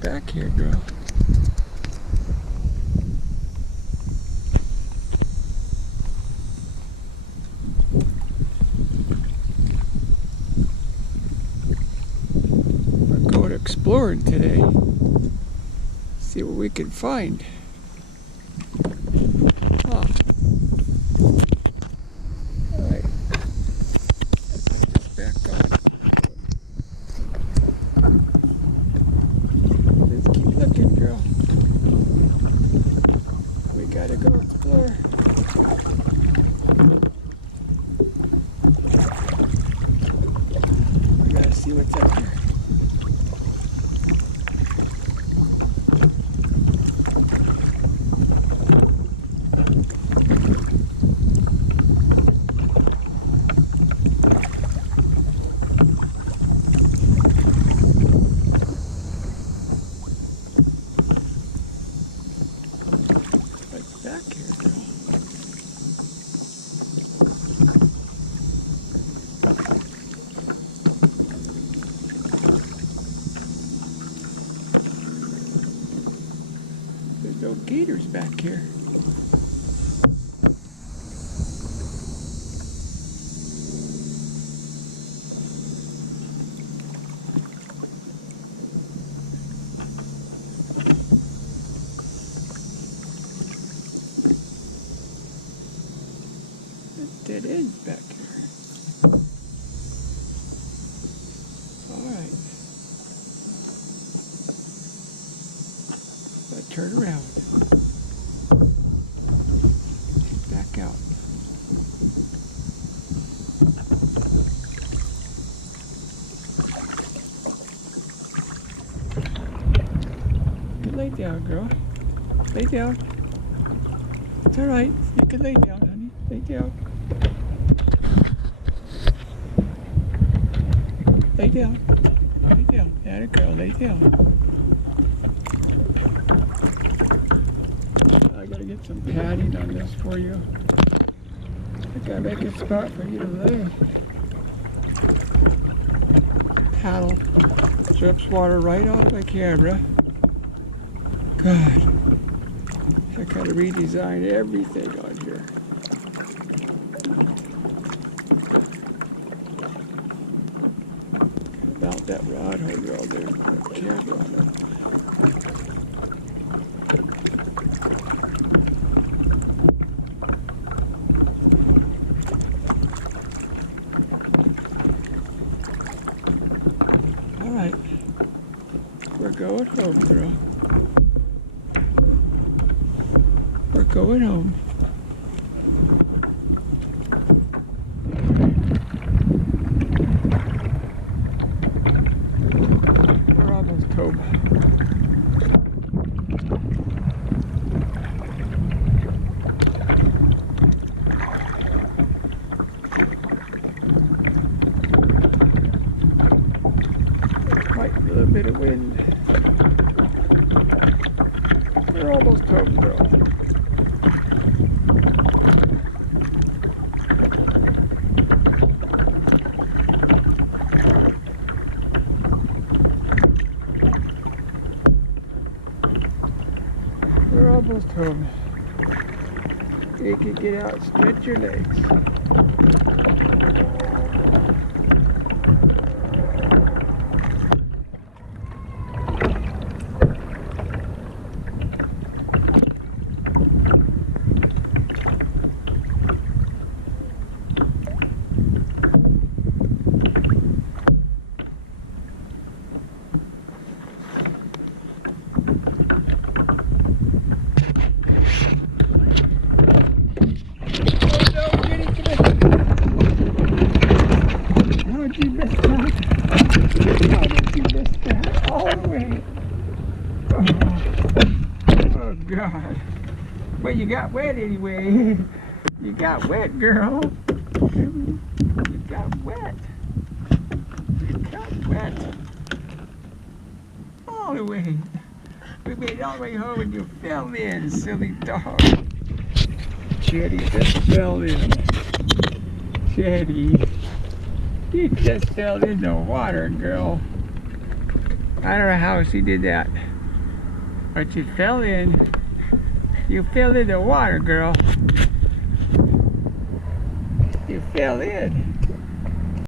Back here, girl. We're going exploring today. See what we can find. Oh. Alright. Put this back on. Looking, girl. We gotta go explore. We gotta see what's up here. Back here, girl. There's no gators back here. Dead ends back here. Alright. But turn around. Back out. You can lay down, girl. Lay down. It's alright. You can lay down, honey. Lay down. Lay down. Lay down. Atta girl, lay down. I gotta get some padding on this for you. I gotta make a spot for you to lay. Paddle. Drips water right on my camera. God. I gotta redesign everything on here. Mount that rod holder all there and put a camera on it. Alright. We're going home, girl. We're going home. Home. Quite a little bit of wind. We're almost home, girl. We're almost home. You can get out and stretch your legs. Why did you miss that? All the way. Oh, God. Well, you got wet anyway. You got wet, girl. You got wet. You got wet. All the way. We made it all the way home and you fell in, silly dog. Jetty just fell in. Jetty. You just fell in the water, girl. I don't know how she did that. But you fell in. You fell in the water, girl. You fell in.